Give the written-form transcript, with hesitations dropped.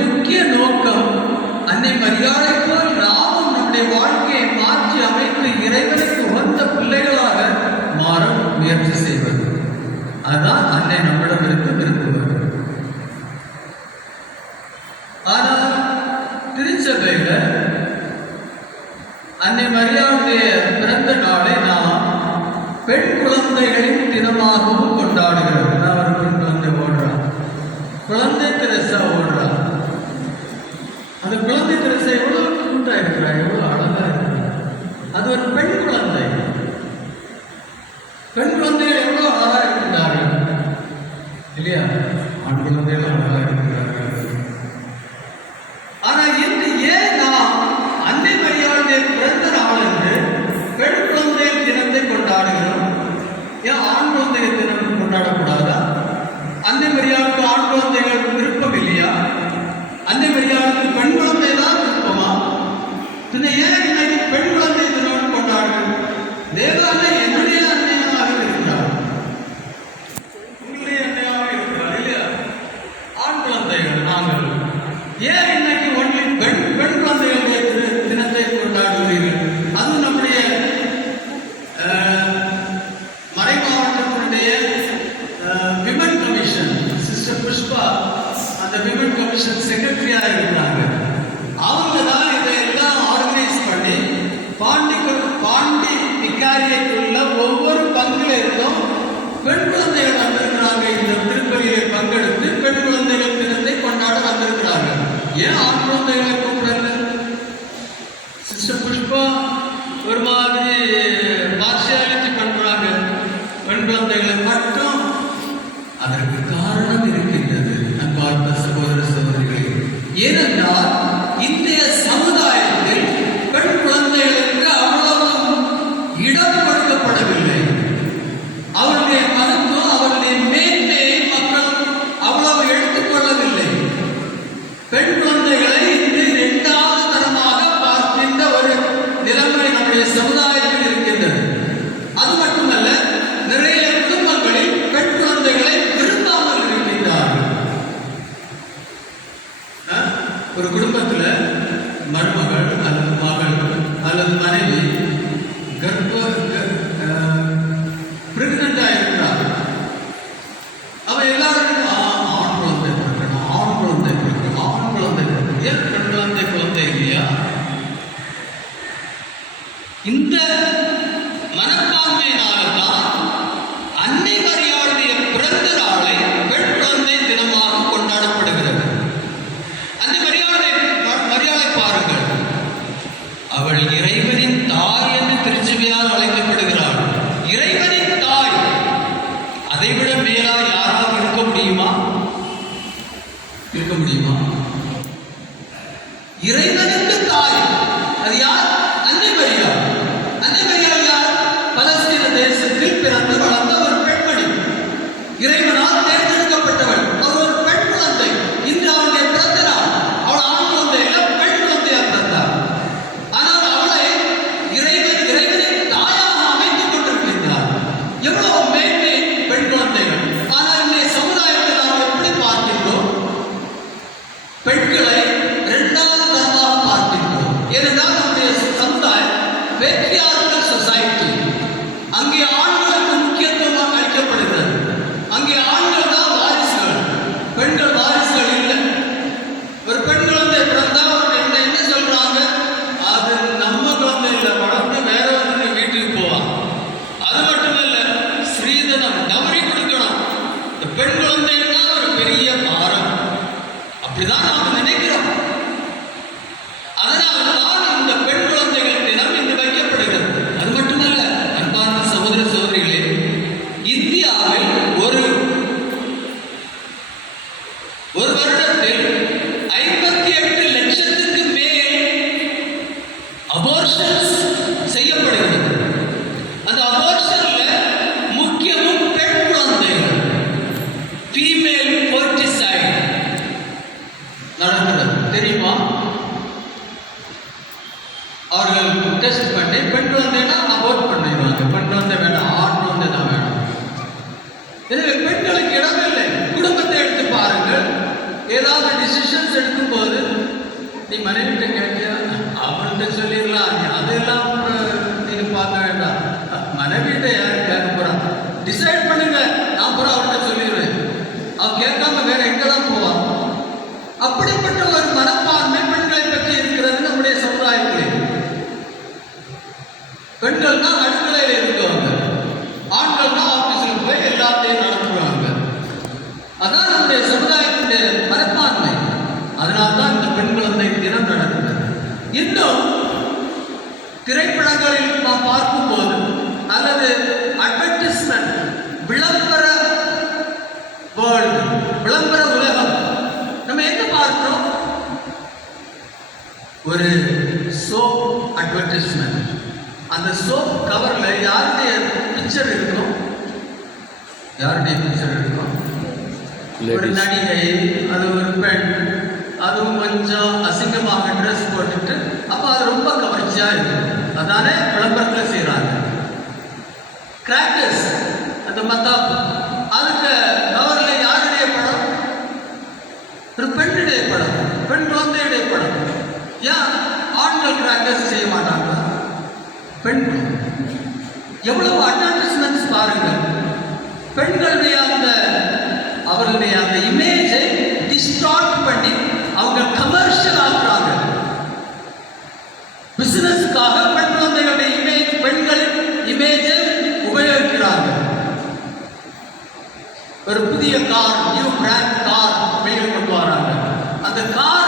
முக்கிய நோக்கம் அன்னை மரியாதை போல் நாமும் நம்முடைய வாழ்க்கையை மாற்றி அமைத்து இறைவனுக்கு உகந்த பிள்ளைகளாக மாற முயற்சி செய்வது. அதுதான் அன்னை நம்மிடமிருந்து விரும்புவது. ஆனால் திருச்சபையில அன்னை மரியாதைய பிறந்த நாளை நாம் பெண் குழந்தைகளின் தினமாகவும் கொண்டாடுகிறோம். நான் ஒரு பெண் குழந்தை ஓடுறான், குழந்தை தெரசா ஓடுறா. அந்த குழந்தை தெரசா எவ்வளவு கூட்டா இருக்கிறா, எவ்வளவு அழகா இருக்கிறா. அது ஒரு பெண் குழந்தை. பெண் குழந்தைகள் எவ்வளவு அழகா இருக்கின்றார்கள் இல்லையா? ஆண் குழந்தைகள் அழகா இருக்கிறார்கள். ஆனா இன்று ஏன் நாம் அன்னை மரியாதை பிறந்த நாள் என்று பெண் குழந்தைகள் தினத்தை கொண்டாடுகிறோம்? ஏன் ஆண் குழந்தைகள் தினம் கொண்டாடக்கூடாதா? அன்னை மரியாதைக்கு ஆண் குழந்தைகள் விருப்பம் இல்லையா? அன்னை மரியாதைக்கு பெண் குழந்தை தான் விருப்பமா? ஏன் இன்னைக்கு பெண் குழந்தை தினம் கொண்டாடுகிறோம்? தேவாலய என்னுடைய அன்னையாக இருக்கிறார், உங்களுடைய அன்னையாக இருக்கிறார் இல்லையா? ஆண் குழந்தைகள் நாங்கள் ஏன் இன்னைக்கு ஒன்லி பெண் குழந்தைகளுடைய தினத்தை கொண்டாடுகிறீர்கள்? அதுவும் நம்முடைய மறை மாவட்டத்தினுடைய விமன் கமிஷன் சிஸ்டர் புஷ்பா அந்த விமன் கமிஷன் செக்ரட்டரியாக இருக்கிறாங்க. அவங்க தான் இதையெல்லாம் ஆர்கனைஸ் பண்ணி பாண்டி விகாரியத்துள்ள ஒவ்வொரு பங்குல இருந்தும் பெண் குழந்தைகள் வந்திருக்கிறாங்க. இந்த திருப்பலியை பங்கெடுத்து பெண் குழந்தைகள் தினத்தை கொண்டாட வந்திருக்கிறாங்க. ஏன் ஆண் குழந்தைகளை கூப்பிடல? சிஸ்டர் புஷ்பா ஒரு மாதிரி பார்ஷியாலிட்டி பண்றாங்க, பெண் குழந்தைகளை மட்டும். அதற்கு காரணம் இருக்கின்றது அன்பார்ந்த சகோதர சகோதரிகளே. ஏனென்றால் இன்றைய சமுதாயத்தில் பெண் குழந்தைகளுக்கு அவ்வளவு இடம் கொடுக்கப்படவில்லை. அவருடைய மருத்துவம், அவருடைய மேன்மையை மக்கள் அவ்வளவு எடுத்துக்கொள்ளவில்லை. பெண் குழந்தைகளை இன்று இரண்டாவது தரமாக பார்க்கின்ற ஒரு நிலைமை நம்முடைய சமுதாயத்தில் இருக்கின்றது. அது மட்டுமல்ல, நிறைய குடும்பங்களில் பெண் குழந்தைகளை விரும்பாமல் இருக்கின்றார்கள். ஒரு குடும்பத்தில் மருமகள் அல்லது மகள் அல்லது மனைவி பிரெக்னண்டா இருக்கிறார். அவன் எல்லாரும் ஆண் குழந்தை பிறக்கணும், ஆண் குழந்தை பிறக்கணும், ஆண் குழந்தை பிறக்கணும். ஏன் பெண் குழந்தை இல்லையா? இந்த மனப்பான்மையினால்தான் அன்னை மரியாளுடைய பிறந்த நாளை பெண் குழந்தை தினமாக கொண்டாடப்படுகிறது. அந்த மரியாதை பாருங்கள், அவள் இறைவனின் தாய் என்று திருச்சபையால் அழைக்கப்படுகிறாள். இறைவனின் தாய், அதைவிட மேலா யாராவது இருக்க முடியுமா? இருக்க முடியுமா? இறைவனுக்கு தாய் அது யார்? அன்னை மரியாள். அன்னை மரியாள் யார்? பலஸ்தீன தேசத்தில் பிறந்து வளர்ந்த ஒரு பெண்மணி, இறைவனால் தேர்ந்தெடுக்கப்பட்டவள். அவர் ஒரு பெண் குழந்தை. இன்று அவளுடைய பிறந்த நாள். அவள் ஆண் குழந்தையில பெண் குழந்தையாக பிறந்தார். ஆனால் அவளை இறைவனின் தாயாக அமைத்துக் கொண்டிருக்கின்றார். எவ்வளவு மேன்மை பெண் குழந்தைகள். ஆனால் இன்றைய சமுதாயத்தை நாம் எப்படி பார்க்கின்றோம்? பெண்களை இரண்டாவது தரமாக பார்க்கின்றோம். ஏனென்றால் நம்முடைய சமுதாயம் பேட்ரியார்கல் சொசைட்டி. அங்கே ஆண்களுக்கு முக்கியத்துவம் அளிக்கப்படுகிறது. அங்கே ஆண்கள் தான் வாரிசுகள், பெண்கள் வாரிசுகள் இல்லை. ஒரு பெண் குழந்தை பிறந்தா என்ன சொல்றாங்க? அது நம்ம குழந்தை இல்லை, வளர்ந்து வேற வந்து வீட்டுக்கு போவான். அது மட்டும் இல்ல, ஸ்ரீதனம் டவரி கொடுக்கணும். இந்த பெண் குழந்தைன்னா ஒரு பெரிய பாரம். அப்படிதான் நாம் நினைக்கிறோம். அதனால்தான் இந்த பெண் குழந்தைகள் தினம் இன்று வைக்கப்படுகிறது. அது மட்டுமல்ல, அன்பார்ந்த சகோதர சகோதரிகளே, இந்தியாவில் ஒரு வருடத்தில் 58 லட்சத்துக்கு மேல் அபோர்ஷன்ஸ் செய்யப்படுகிறது. அந்த அபோர்ஷன்ல முக்கியமும் பெண் குழந்தைகள், ஃபீமேல் ஃபர்டிசைட் நடக்கிறது. தெரியுமா? அவர்கள் டெஸ்ட் பண்ணி பெண் குழந்தைனா அபோர்ட் பண்ணிடுவாங்க. பெண் குழந்தை வேண்டாம், ஆண் குழந்தை தான் வேணும். எனவே பெண்களுக்கு இடமில்லை. குடும்பத்தை எடுத்து பாருங்கள். ஏதாவது டிசிஷன்ஸ் எடுக்கும் நீ மனைவிட்ட கேட்டியா? அவள்கிட்ட சொல்லிடலாம், நீ அதெல்லாம் நீ பார்க்க வேண்டாம். மனைவிட்ட யாரு கேட்க போறான்? டிசைட் பண்ணுங்க, நான் பூரா அவள்கிட்ட சொல்லிடுவேன். அவன் கேட்காம வேற எங்கெல்லாம் போவான்? அப்படிப்பட்ட ஒரு மனப்பான்மை பெண்களை பற்றி இருக்கிறது நம்முடைய சமுதாயத்திலே. பெண்கள் தான் அடுக்கலையில் இருக்கவங்க, ஆண்கள் தான் ஆபீஸில் போய் எல்லாத்தையும் நடத்துவாங்க. அதான் நம்முடைய சமுதாயத்தினுடைய மனப்பான்மை. அதனால்தான் இந்த பெண் குழந்தை தினம் நடக்குது. இன்னும் திரைப்படங்களில் நாம் பார்க்கும்போது அல்லது அட்வர்டைஸ்மெண்ட், விளம்பர வேர்ல்டு, விளம்பர உலகம், நம்ம எங்க பார்க்கிறோம்? ஒரு சோப் அட்வர்டைஸ்மெண்ட். அந்த சோப் கவர்ல யாருடைய பிக்சர் இருக்கும்? யாருடைய பிக்சர் இருக்கும்? ஒரு நடிகை, அது ஒரு பெண், அதுவும் கொஞ்சம் அசிங்கமாக ட்ரெஸ் போட்டுட்டு, அப்ப அது ரொம்ப கவர்ச்சியா இருக்கும். அதானே விளம்பரத்தில் செய்யறாங்க. கிராக்கர்ஸ், அந்த மத்தாப்பு, அதுக்கு கவர்ல யாருடைய படம்? ஒரு பெண்ணுடைய படம், பெண் குழந்தையுடைய படம். ஏன் ஆண்கள் கிராக்கர்ஸ் செய்ய மாட்டாங்க? பெண் எவ்வளவு அட்வர்டைஸ்மெண்ட்ஸ் பாருங்க. பெண்களுடைய அவர்களுடைய அந்த இமேஜை டிஸ்டார்ட் பண்ணி அவங்க கமர்ஷியல் ஆக்குறாங்க. பிசினஸ்க்காக பெண் குழந்தைகளுடைய இமேஜ், பெண்களின் இமேஜை உபயோகிக்கிறாங்க. ஒரு புதிய கார், நியூ பிராண்ட் கார் வெளியே கொண்டு வராங்க. அந்த கார்